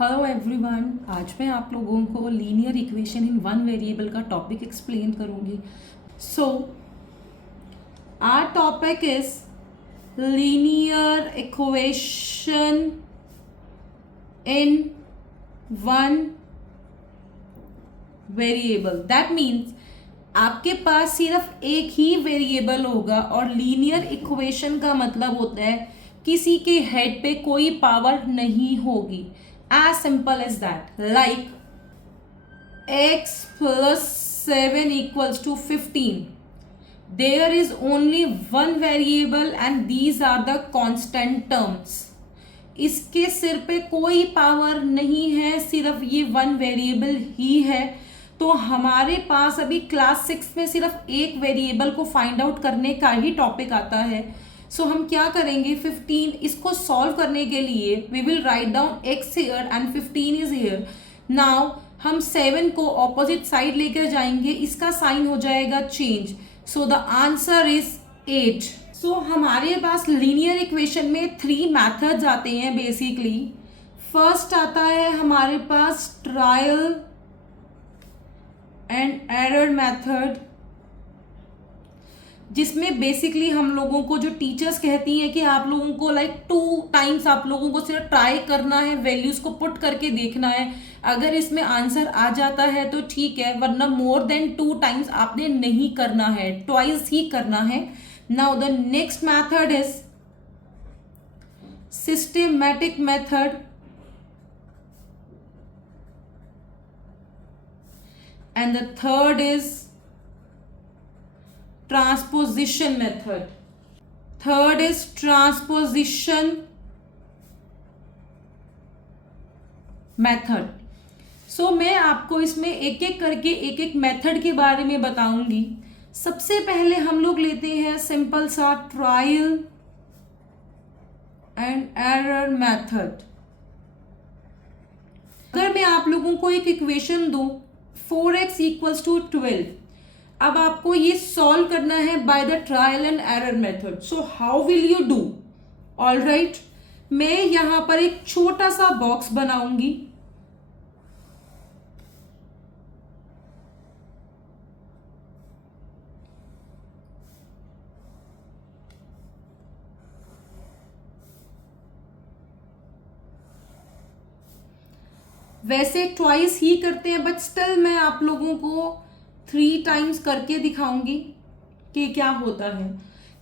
Hello everyone, आज मैं आप लोगों को linear equation in one variable का टॉपिक एक्सप्लेन करूंगी। So our topic is linear equation in one variable. That means आपके पास सिर्फ एक ही वेरिएबल होगा और लीनियर इक्वेशन का मतलब होता है किसी के हेड पे कोई पावर नहीं होगी। As simple as that, like x plus 7 equals to 15. There is only one variable and these are the constant terms. इसके सिर पे कोई पावर नहीं है, सिर्फ ये वन वेरिएबल ही है। तो हमारे पास अभी क्लास 6 में सिर्फ एक वेरिएबल को फाइंड आउट करने का ही टॉपिक आता है। सो हम क्या करेंगे, 15 इसको सॉल्व करने के लिए we will write down x here and 15 is here. Now हम 7 को ऑपोजिट साइड लेकर जाएंगे, इसका साइन हो जाएगा change. So the answer is 8। सो हमारे पास लीनियर इक्वेशन में 3 मैथड्स आते हैं बेसिकली। फर्स्ट आता है हमारे पास ट्रायल एंड एरर मेथड, जिसमें बेसिकली हम लोगों को जो टीचर्स कहती हैं कि आप लोगों को लाइक 2 टाइम्स आप लोगों को सिर्फ ट्राई करना है, वैल्यूज को पुट करके देखना है। अगर इसमें आंसर आ जाता है तो ठीक है, वरना मोर देन 2 टाइम्स आपने नहीं करना है, ट्वाइस ही करना है। Now the next method is systematic method and the third is transposition method. Third is transposition method. So मैं आपको इसमें एक एक करके एक एक मेथड के बारे में बताऊंगी। सबसे पहले हम लोग लेते हैं सिंपल सा ट्रायल एंड एरर मेथड। अगर मैं आप लोगों को एक इक्वेशन दूं 4x इक्वल्स टू 12, अब आपको ये सॉल्व करना है bye the trial and error method. So how will you do? All right, मैं यहां पर एक छोटा सा बॉक्स बनाऊंगी। वैसे ट्वाइस ही करते हैं, बट स्टिल मैं आप लोगों को 3 टाइम्स करके दिखाऊंगी कि क्या होता है।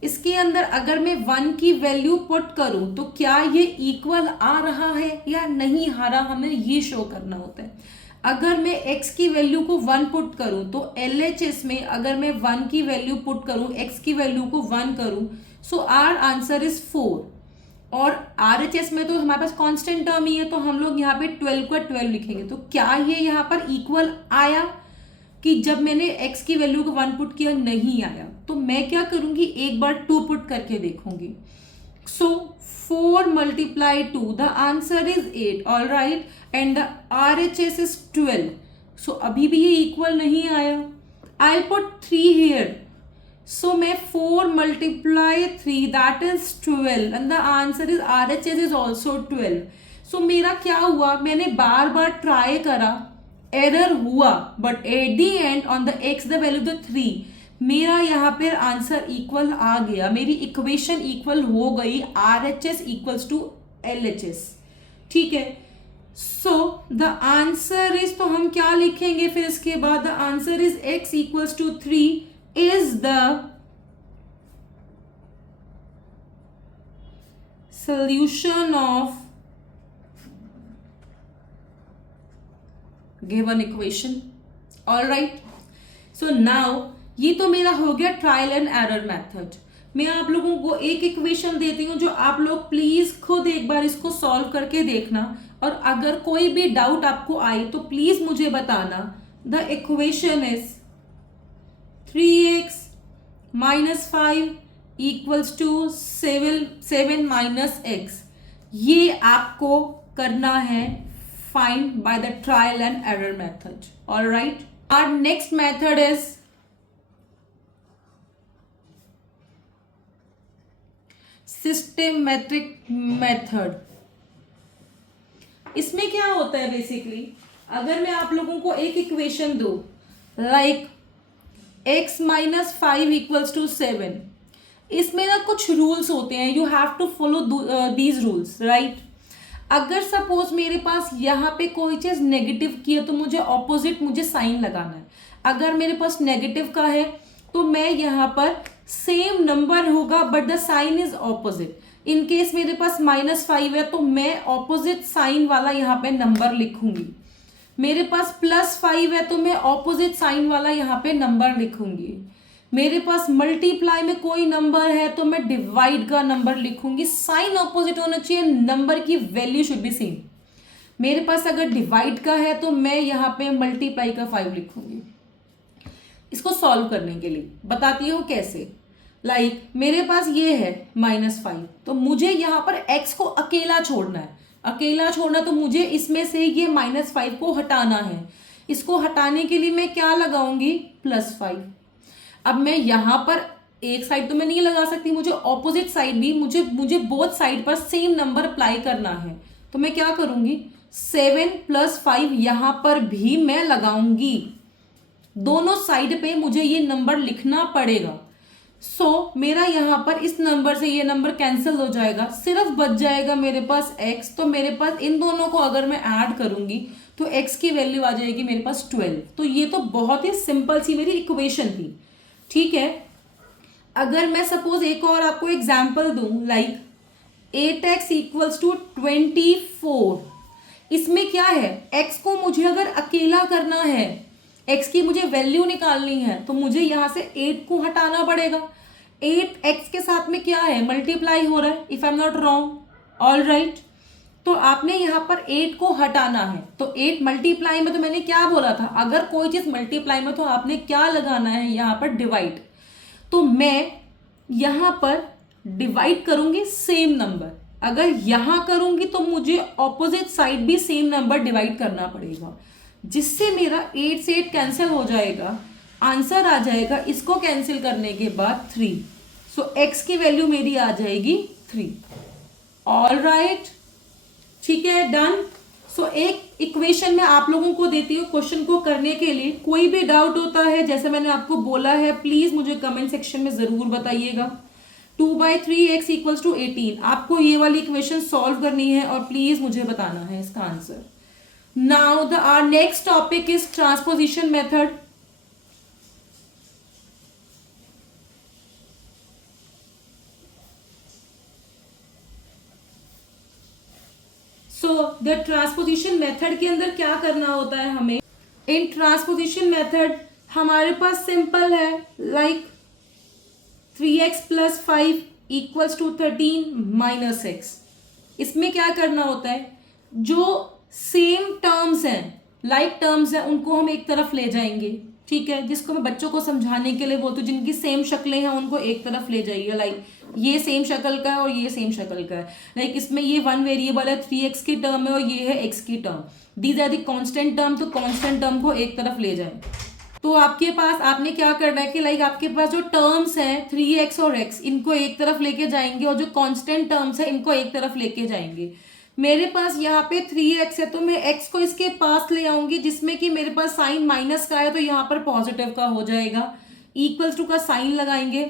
इसके अंदर अगर मैं 1 की वैल्यू पुट करूं तो क्या ये इक्वल आ रहा है या नहीं आ रहा, हमें ये शो करना होता है। अगर मैं x की वैल्यू को 1 पुट करूं तो LHS में अगर मैं 1 की वैल्यू पुट करूं, x की वैल्यू को 1 करूं, सो आर आंसर इज 4। और RHS में तो हमारे पास कांस्टेंट टर्म ही है, तो हम लोग यहाँ पे 12 को 12 लिखेंगे। तो क्या ये यहाँ पर इक्वल आया कि जब मैंने x की वैल्यू को 1 पुट किया नहीं आया, तो मैं क्या करूंगी, एक बार 2 पुट करके देखूंगी। सो 4 multiply 2, the answer is 8। All right, and the RHS is 12। सो अभी भी ये इक्वल नहीं आया। आई पुट 3 हियर, so मैं 4 multiply 3 that is 12 and the answer is RHS is also 12। so मेरा क्या हुआ, मैंने बार बार ट्राई करा, एरर हुआ, but at the and on the x the value the 3, मेरा यहाँ पर आंसर इक्वल आ गया, मेरी इक्वेशन इक्वल हो गई, RHS इक्वल्स टू LHS। ठीक है, सो द आंसर इज, तो हम क्या लिखेंगे फिर इसके बाद, the answer is x equals to 3 is the solution of given equation। all right, so now ये तो मेरा हो गया ट्रायल एंड एरर मेथड। मैं आप लोगों को एक इक्वेशन देती हूँ जो आप लोग प्लीज खुद एक बार इसको सॉल्व करके देखना, और अगर कोई भी डाउट आपको आए तो प्लीज मुझे बताना। The equation is 3x minus 5 equals to 7 minus x। ये आपको करना है find by the trial and error method. All right, our next method is systematic method. इसमें क्या होता है बेसिकली, अगर मैं आप लोगों को एक इक्वेशन दूं like x minus 5 equals to 7, इसमें ना कुछ रूल्स होते हैं, you have to follow these rules, right. अगर सपोज मेरे पास यहाँ पे कोई चीज नेगेटिव की है तो मुझे ऑपोजिट मुझे साइन लगाना है। अगर मेरे पास नेगेटिव का है तो मैं यहाँ पर सेम नंबर होगा but the sign is opposite. In case मेरे पास -5 है तो मैं ऑपोजिट साइन वाला यहाँ पे नंबर लिखूंगी। मेरे पास +5 है तो मैं ऑपोजिट साइन वाला यहाँ पे नंबर लिखूंगी। मेरे पास मल्टीप्लाई में कोई नंबर है तो मैं डिवाइड का नंबर लिखूंगी। साइन ऑपोजिट होना चाहिए, नंबर की वैल्यू शुड बी सेम। मेरे पास अगर डिवाइड का है तो मैं यहाँ पे मल्टीप्लाई का 5 लिखूंगी। इसको सॉल्व करने के लिए बताती हूँ कैसे। लाइक मेरे पास ये है -5, तो मुझे यहाँ पर x को अकेला छोड़ना है। अकेला छोड़ना तो मुझे इसमें से ये -5 को हटाना है। इसको हटाने के लिए मैं क्या लगाऊंगी, +5। अब मैं यहाँ पर एक साइड तो मैं नहीं लगा सकती, मुझे ऑपोजिट साइड भी मुझे बोथ साइड पर सेम नंबर अप्लाई करना है। तो मैं क्या करूंगी, 7 + 5 यहाँ पर भी मैं लगाऊंगी। दोनों साइड पे मुझे ये नंबर लिखना पड़ेगा। सो मेरा यहाँ पर इस नंबर से ये नंबर कैंसिल हो जाएगा, सिर्फ बच जाएगा मेरे पास x। तो मेरे पास इन दोनों को अगर मैं ऐड करूंगी तो x की वैल्यू आ जाएगी मेरे पास 12। तो ये तो बहुत ही सिंपल सी मेरी इक्वेशन थी, ठीक है। अगर मैं सपोज एक और आपको एग्जाम्पल दूं लाइक 8x इक्वल्स टू 24, इसमें क्या है, x को मुझे अगर अकेला करना है, x की मुझे वैल्यू निकालनी है तो मुझे यहां से 8 को हटाना पड़ेगा। 8 x के साथ में क्या है, मल्टीप्लाई हो रहा है, if I am not wrong, all right. तो आपने यहाँ पर 8 को हटाना है। तो 8 मल्टीप्लाई में तो मैंने क्या बोला था, अगर कोई चीज मल्टीप्लाई में तो आपने क्या लगाना है यहाँ पर, डिवाइड। तो मैं यहाँ पर डिवाइड करूंगी सेम नंबर। अगर यहाँ करूंगी तो मुझे ऑपोजिट साइड भी सेम नंबर डिवाइड करना पड़ेगा, जिससे मेरा 8 से 8 कैंसिल हो जाएगा, आंसर आ जाएगा इसको कैंसिल करने के बाद 3। सो x की वैल्यू मेरी आ जाएगी 3, ऑल राइट, ठीक है, डन। सो एक इक्वेशन मैं आप लोगों को देती हूँ क्वेश्चन को करने के लिए। कोई भी डाउट होता है, जैसे मैंने आपको बोला है, प्लीज मुझे कमेंट सेक्शन में जरूर बताइएगा। 2/3x इक्वल्स टू 18, आपको ये वाली इक्वेशन सॉल्व करनी है और प्लीज मुझे बताना है इसका answer. Now our next topic is transposition method. So the transposition method के अंदर क्या करना होता है हमें, इन ट्रांसपोजिशन मेथड हमारे पास सिंपल है, like 3x + 5 equals to 13 - x। इसमें क्या करना होता है, जो सेम टर्म्स हैं, लाइक टर्म्स हैं, उनको हम एक तरफ ले जाएंगे, ठीक है। जिसको मैं बच्चों को समझाने के लिए बोलती हूँ, जिनकी सेम शक्लें हैं उनको एक तरफ ले जाइए। लाइक ये सेम शक्ल का है और ये सेम शक्ल का है। लाइक इसमें ये 1 वेरिएबल है, 3x की टर्म है और ये है x की term. These are the constant term, तो कांस्टेंट टर्म को एक तरफ ले जाएं। तो आपके पास आपने क्या करना है कि लाइक आपके पास जो टर्म्स हैं 3x और x, इनको एक तरफ लेके जाएंगे और जो कांस्टेंट टर्म्स है इनको एक तरफ लेके जाएंगे। मेरे पास यहाँ पे 3x है तो मैं x को इसके पास ले आऊंगी, जिसमें कि मेरे पास साइन माइनस का है तो यहाँ पर पॉजिटिव का हो जाएगा। इक्वल्स टू का साइन लगाएंगे।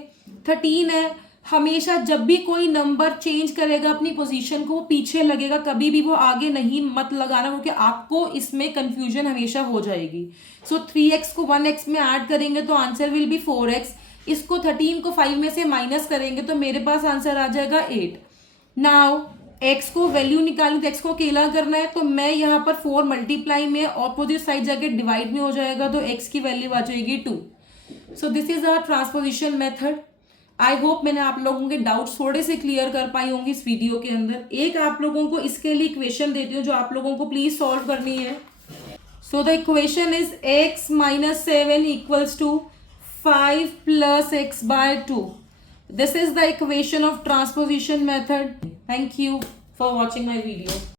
13 है, हमेशा जब भी कोई नंबर चेंज करेगा अपनी पोजीशन को, वो पीछे लगेगा, कभी भी वो आगे नहीं मत लगाना, क्योंकि आपको इसमें कंफ्यूजन हमेशा हो जाएगी। सो 3x को 1x में ऐड करेंगे तो आंसर विल बी 4x। इसको 13 को 5 में से माइनस करेंगे तो मेरे पास आंसर आ जाएगा 8। नाउ x को वैल्यू निकालनी तो x को अकेला करना है, तो मैं यहाँ पर 4 मल्टीप्लाई में ऑपोजिट साइड जाके डिवाइड में हो जाएगा, तो x की वैल्यू आ जाएगी 2। So this is our transposition method. I hope मैंने आप लोगों के डाउट्स थोड़े से क्लियर कर पाई होंगी इस वीडियो के अंदर। एक आप लोगों को इसके लिए इक्वेशन देती हूँ जो आप लोगों को प्लीज सॉल्व करनी है। So the equation is x - 7 equals to 5 + x/2। This is the equation of transposition method. Thank you for watching my video.